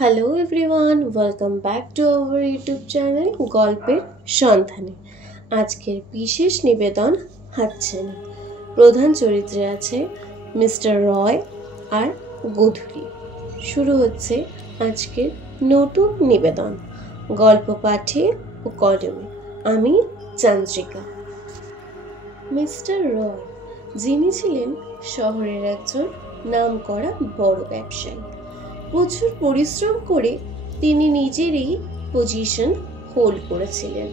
Hello everyone, welcome back to our YouTube channel গল্পের সন্ধানে। আজকের বিশেষ নিবেদন হাতছানি। প্রধান চরিত্রে আছে মিস্টার রয় আর গোধূলি। শুরু হচ্ছে আজকের নতুন নিবেদন। গল্প পাঠে ও কলমে আমি চন্দ্রিকা। মিস্টার রয়, যিনি ছিলেন শহরের একজন নামকরা বড় ব্যবসায়ী, প্রচুর পরিশ্রম করে তিনি নিজেরই পজিশন হোল্ড করেছিলেন।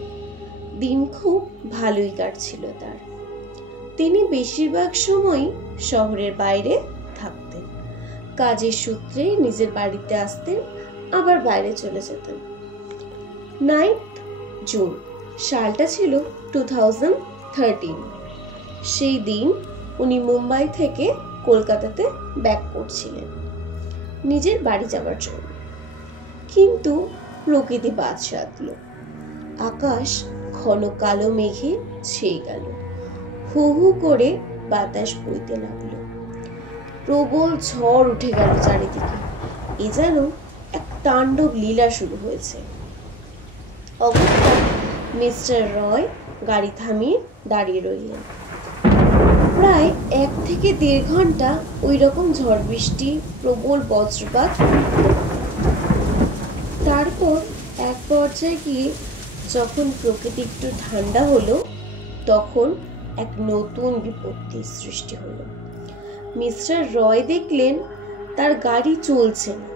দিন খুব ভালোই কাটছিল তার। তিনি বেশিরভাগ সময় শহরের বাইরে থাকতেন। কাজের সূত্রে নিজের বাড়িতে আসতেন, আবার বাইরে চলে যেতেন। 9 জুন সালটা ছিল 2013। সেই দিন উনি মুম্বাই থেকে কলকাতাতে ব্যাক করছিলেন নিজের বাড়ি যাওয়ার জন্য। কিন্তু প্রকৃতি বাদ সাধল। আকাশ ঘন কালো মেঘে ছেয়ে গেল। হু হু করে বাতাস বইতে লাগলো। প্রবল ঝড় উঠে গেল চারিদিকে। এ যেন এক তাণ্ডব লীলা শুরু হয়েছে। অগত্যা মিস্টার রয় গাড়ি থামিয়ে দাঁড়িয়ে রইলেন। প্রায় 1 থেকে 1.5 ঘন্টা ওই রকম ঝড় বৃষ্টি, প্রবল বজ্রপাত। তারপর এক পর্যায়ে গিয়ে যখন প্রকৃতি একটু ঠান্ডা হলো, তখন এক নতুন বিপত্তির সৃষ্টি হলো। মিস্টার রয় দেখলেন তার গাড়ি চলছে না।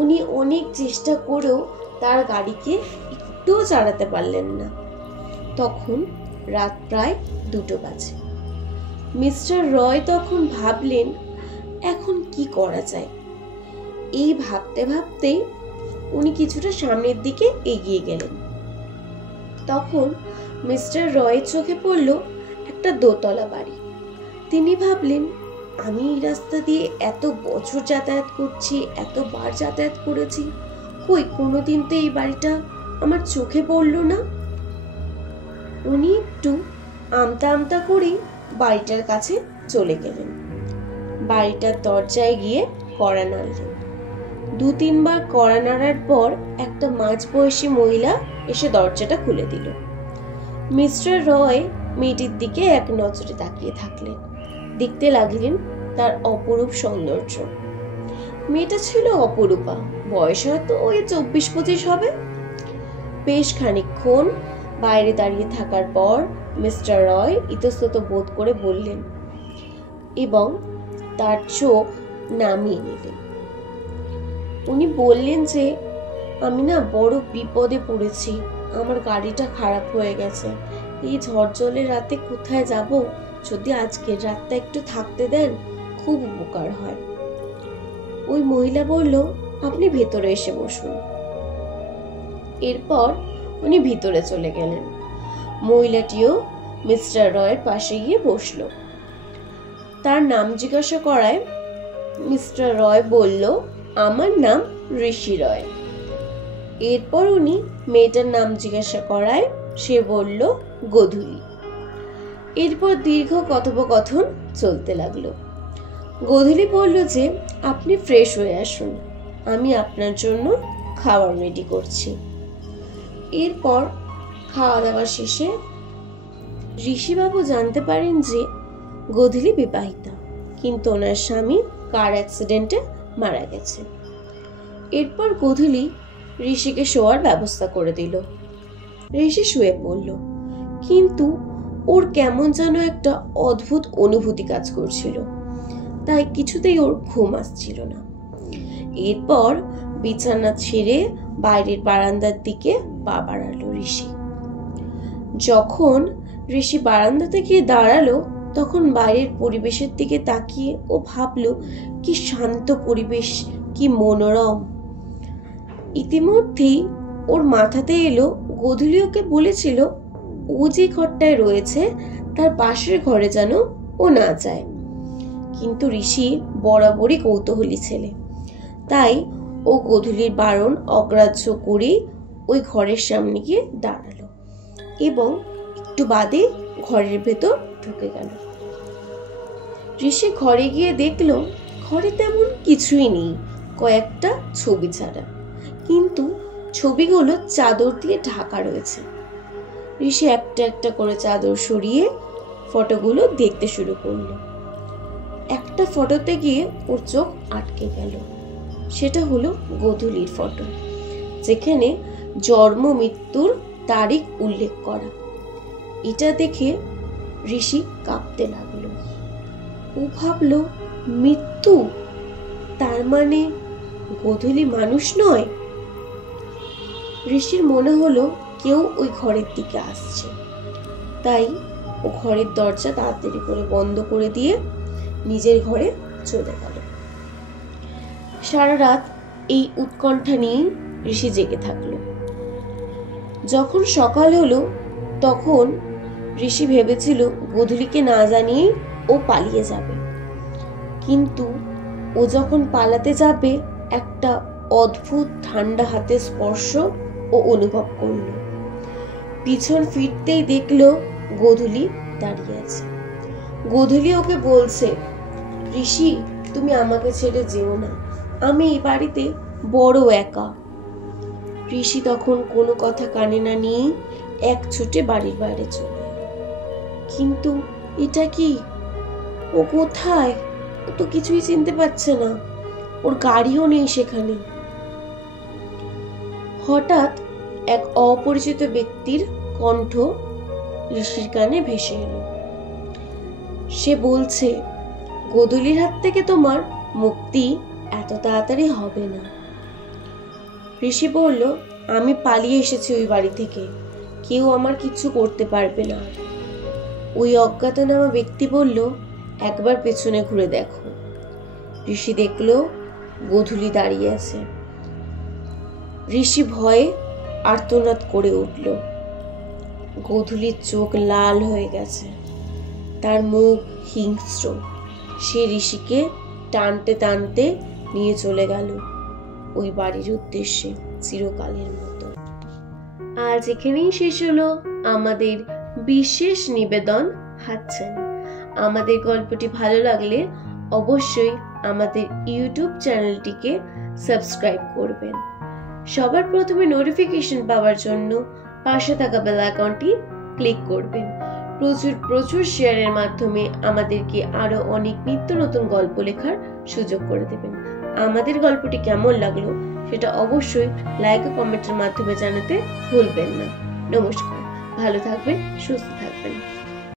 উনি অনেক চেষ্টা করেও তার গাড়িকে একটুও চালাতে পারলেন না। তখন রাত প্রায় 2টো বাজে। মিস্টার রয় তখন ভাবলেন, এখন কি করা যায়। এই ভাবতে ভাবতেই উনি কিছুটা সামনের দিকে এগিয়ে গেলেন। তখন মিস্টার রয়ের চোখে পড়ল একটা দোতলা বাড়ি। তিনি ভাবলেন, আমি এই রাস্তা দিয়ে এত বছর যাতায়াত করছি, এতবার যাতায়াত করেছি, কই কোনোদিন তো এই বাড়িটা আমার চোখে পড়ল না। উনি একটু আমতা আমতা করেই বাড়িটার কাছে চলে গেলেন। বাড়িটার দরজায় গিয়ে কড়া নাড়লেন। 2-3 বার কড়া নাড়ার পর একটা মাঝবয়সী মহিলা এসে দরজাটা খুলে দিল। মিস্টার রয় মেয়েটির দিকে এক নজরে তাকিয়ে থাকলেন। দেখতে লাগলেন তার অপরূপ সৌন্দর্য। মেয়েটা ছিল অপরূপা, বয়স হয়তো ওই 24-25 হবে। বেশ খানিকক্ষণ বাইরে দাঁড়িয়ে থাকার পর মিস্টার রয় ইতস্তত বোধ করে বললেন এবং তার চোখ নামিয়ে নিলেন। উনি বললেন যে, আমি না বড় বিপদে পড়েছি, আমার গাড়িটা খারাপ হয়ে গেছে। এই ঝড় জলের রাতে কোথায় যাব? যদি আজকের রাতটা একটু থাকতে দেন খুব উপকার হয়। ওই মহিলা বলল, আপনি ভেতরে এসে বসুন। এরপর উনি ভিতরে চলে গেলেন। মহিলাটিও মিস্টার রয়ের পাশে গিয়ে বসল। তার নাম জিজ্ঞাসা করায় মিস্টার রয় বলল, আমার নাম ঋষি রয়। এরপর উনি মেয়েটার নাম জিজ্ঞাসা করায় সে বলল গোধূলি। এরপর দীর্ঘ কথোপকথন চলতে লাগলো। গোধূলি বলল যে, আপনি ফ্রেশ হয়ে আসুন, আমি আপনার জন্য খাবার রেডি করছি। এরপর খাওয়া দাওয়া শেষে ঋষিবাবু জানতে পারেন যে গোধূলি বিবাহিতা, কিন্তু ওনার স্বামী কার অ্যাক্সিডেন্টে মারা গেছে। এরপর গোধূলি ঋষিকে শোয়ার ব্যবস্থা করে দিল। ঋষি শুয়ে পড়ল, কিন্তু ওর কেমন যেন একটা অদ্ভুত অনুভূতি কাজ করছিল, তাই কিছুতেই ওর ঘুম আসছিল না। এরপর বিছানা ছেড়ে বাইরের বারান্দার দিকে পা বাড়ালো ঋষি। যখন ঋষি বারান্দাতে গিয়ে দাঁড়ালো, তখন বাইরের পরিবেশের দিকে তাকিয়ে ও ভাবলো, কি শান্ত পরিবেশ, কি মনোরম। ইতিমধ্যেই ওর মাথাতে এলো গোধূলি ওকে বলেছিল ও যে ঘরটায় রয়েছে তার পাশের ঘরে যেন ও না যায়। কিন্তু ঋষি বরাবরই কৌতূহলী ছেলে, তাই ও গোধূলির বারণ অগ্রাহ্য করে ওই ঘরের সামনে গিয়ে দাঁড়ালো এবং একটু বাদে ঘরের ভেতর ঢুকে গেল। ঋষি ঘরে গিয়ে দেখলো ঘরে তেমন কিছুই নেই, কয়েকটা ছবি ছাড়া, কিন্তু ছবিগুলো চাদর দিয়ে ঢাকা রয়েছে। ঋষি একটা একটা করে চাদর সরিয়ে ফটোগুলো দেখতে শুরু করলো। একটা ফটোতে গিয়ে ওর চোখ আটকে গেল। সেটা হলো গোধূলির ফটো, যেখানে জন্ম মৃত্যুর তারিখ উল্লেখ করা। এটা দেখে ঋষি কাঁপতে লাগলো। ও ভাবলো, মৃত্যু, তার মানে গোধূলি মানুষ নয়। ঋষির মনে হলো কেউ ওই ঘরের দিকে আসছে, তাই ও ঘরের দরজা তাড়াতাড়ি করে বন্ধ করে দিয়ে নিজের ঘরে চলে গেল। সারা রাত এই উৎকণ্ঠা নিয়ে ঋষি জেগে থাকলো। যখন সকাল হলো তখন ঋষি ভেবেছিল গোধূলিকে না জানিয়ে ও পালিয়ে যাবে, কিন্তু ও যখন পালাতে যাবে একটা অদ্ভুত ঠান্ডা হাতের স্পর্শ ও অনুভব করলো। পিছন ফিরতেই দেখলো গোধূলি দাঁড়িয়ে আছে। গোধূলি ওকে বলছে, ঋষি, তুমি আমাকে ছেড়ে যেও না, আমি এই বাড়িতে বড় একা। ঋষি তখন কোনো কথা কানে না নিয়ে এক ছুটে বাড়ির বাইরে চলে। কিন্তু এটা কি, ও কোথায়? ও তো কিছুই চিনতে পারছে না, ওর গাড়িও নেই সেখানে। হঠাৎ এক অপরিচিত ব্যক্তির কণ্ঠ ঋষির কানে ভেসে এলো। সে বলছে, গোধূলির হাত থেকে তোমার মুক্তি এত তাড়াতাড়ি হবে না। ঋষি বলল, আমি পালিয়ে এসেছি ওই বাড়ি থেকে, কেউ আমার কিছু করতে পারবে না। ওই অজ্ঞাতনামা ব্যক্তি বলল, একবার পেছনে ঘুরে দেখো। ঋষি দেখলো গোধূলি দাঁড়িয়ে আছে। ঋষি ভয়ে আর্তনাদ করে উঠল। গোধূলির চোখ লাল হয়ে গেছে, তার মুখ হিংস্র। সে ঋষিকে টানতে টানতে নিয়ে চলে গেল ওই বাড়ির উদ্দেশ্যে চিরকালের মতো। আজ এখানেই শেষ হলো আমাদের বিশেষ নিবেদন হাতছানি। আমাদের গল্পটি ভালো লাগলে অবশ্যই আমাদের ইউটিউব চ্যানেলটিকে সাবস্ক্রাইব করবেন। সবার প্রথমে নোটিফিকেশন পাওয়ার জন্য পাশে থাকা বেল আইকনটি ক্লিক করবেন। প্রচুর প্রচুর শেয়ারের মাধ্যমে আমাদেরকে আরো অনেক নিত্য নতুন গল্প লেখার সুযোগ করে দেবেন। আমাদের গল্পটি কেমন লাগলো সেটা অবশ্যই লাইক ও কমেন্টের মাধ্যমে জানাতে ভুলবেন না। নমস্কার, ভালো থাকবেন, সুস্থ থাকবেন।